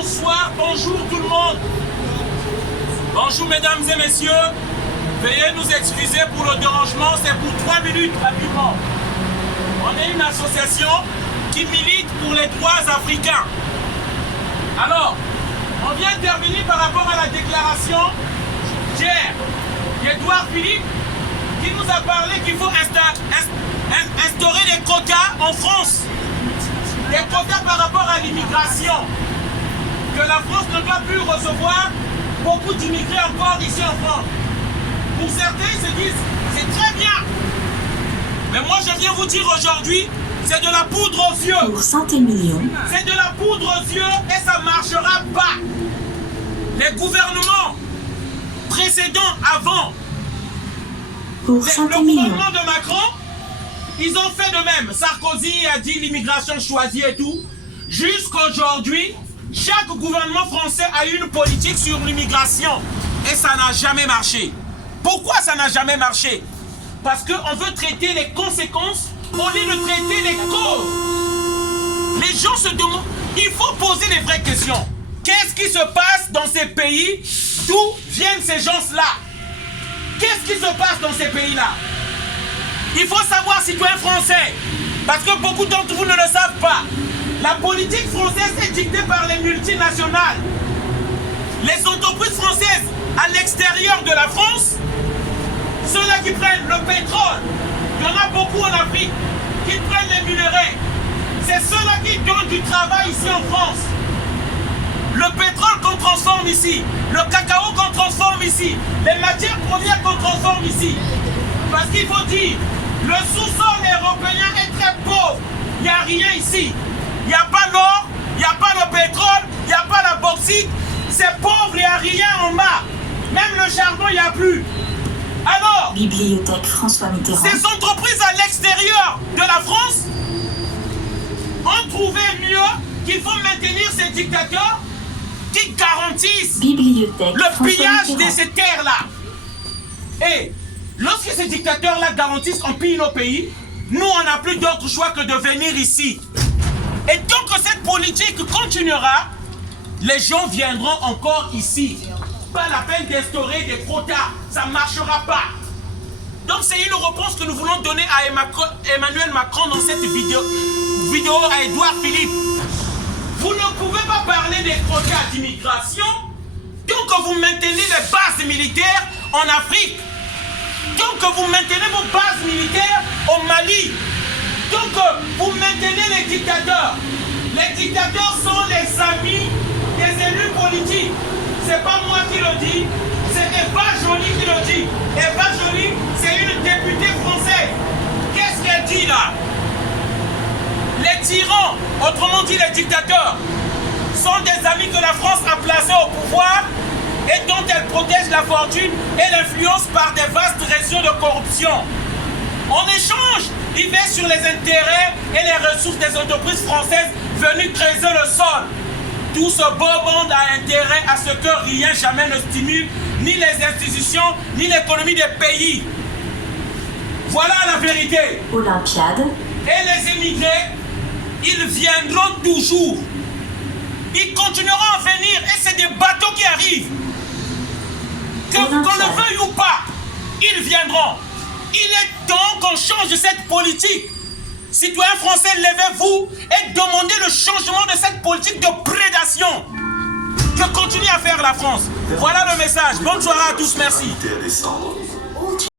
Bonsoir, bonjour tout le monde. Bonjour mesdames et messieurs. Veuillez nous excuser pour le dérangement, c'est pour 3 minutes rapidement. On est une association qui milite pour les droits africains. Alors, on vient intervenir par rapport à la déclaration d'hier d'Edouard Philippe qui nous a parlé qu'il faut instaurer des quotas en France. Des quotas par rapport à l'immigration. Que la France ne doit plus recevoir beaucoup d'immigrés encore ici en France. Pour certains, ils se disent, c'est très bien. Mais moi, je viens vous dire aujourd'hui, c'est de la poudre aux yeux. Pour Saint-Émilion. C'est de la poudre aux yeux et ça ne marchera pas. Les gouvernements précédents avant, Pour le Saint-Émilion. gouvernement de Macron, ils ont fait de même. Sarkozy a dit l'immigration choisie et tout. Jusqu'aujourd'hui, chaque gouvernement français a eu une politique sur l'immigration. Et ça n'a jamais marché. Pourquoi ça n'a jamais marché? Parce qu'on veut traiter les conséquences au lieu de traiter les causes. Les gens se demandent, il faut poser les vraies questions. Qu'est-ce qui se passe dans ces pays? D'où viennent ces gens-là? Qu'est-ce qui se passe dans ces pays-là? Il faut savoir, citoyen français, parce que beaucoup d'entre vous ne le savent pas. La politique française est dictée par les multinationales. Les entreprises françaises à l'extérieur de la France, ceux-là qui prennent le pétrole, il y en a beaucoup en Afrique, qui prennent les minerais. C'est ceux-là qui donnent du travail ici en France. Le pétrole qu'on transforme ici, le cacao qu'on transforme ici, les matières premières qu'on transforme ici. Parce qu'il faut dire, le sous-sol européen est très pauvre. Il n'y a rien ici. Il n'y a pas l'or, il n'y a pas le pétrole, il n'y a pas la bauxite. C'est pauvre, il n'y a rien en bas. Même le charbon, il n'y a plus. Alors, Bibliothèque François Mitterrand. ces entreprises à l'extérieur de la France ont trouvé mieux qu'il faut maintenir ces dictateurs qui garantissent Bibliothèque le François pillage de Mitterrand. ces terres-là. Et lorsque ces dictateurs-là garantissent qu'on pille nos pays, nous, on n'a plus d'autre choix que de venir ici. Et tant que cette politique continuera, les gens viendront encore ici. Pas la peine d'instaurer des quotas, ça ne marchera pas. Donc c'est une réponse que nous voulons donner à Emmanuel Macron dans cette vidéo à Edouard Philippe. Vous ne pouvez pas parler des quotas d'immigration tant que vous maintenez les bases militaires en Afrique, tant que vous maintenez vos bases militaires au Mali, tant que vous maintenez les dictateurs. Les dictateurs sont les amis des élus politiques. C'est pas moi qui le dis, c'est Eva Joly qui le dit. Eva Joly, c'est une députée française. Qu'est-ce qu'elle dit là? Les tyrans, autrement dit les dictateurs, sont des amis que la France a placés au pouvoir et dont elle protège la fortune et l'influence par des vastes réseaux de corruption. En échange, il veille sur les intérêts et les ressources des entreprises françaises venues creuser le sol. Tout ce beau monde a intérêt à ce que rien jamais ne stimule ni les institutions, ni l'économie des pays. Voilà la vérité. Olympiade. Et les immigrés, ils viendront toujours. Ils continueront à venir et c'est des bateaux qui arrivent. Qu'on le veuille ou pas, ils viendront. Il est temps qu'on change cette politique. Citoyens français, levez-vous et demandez le changement de cette politique de prédation que continue à faire la France. Voilà le message. Bonne soirée à tous, merci.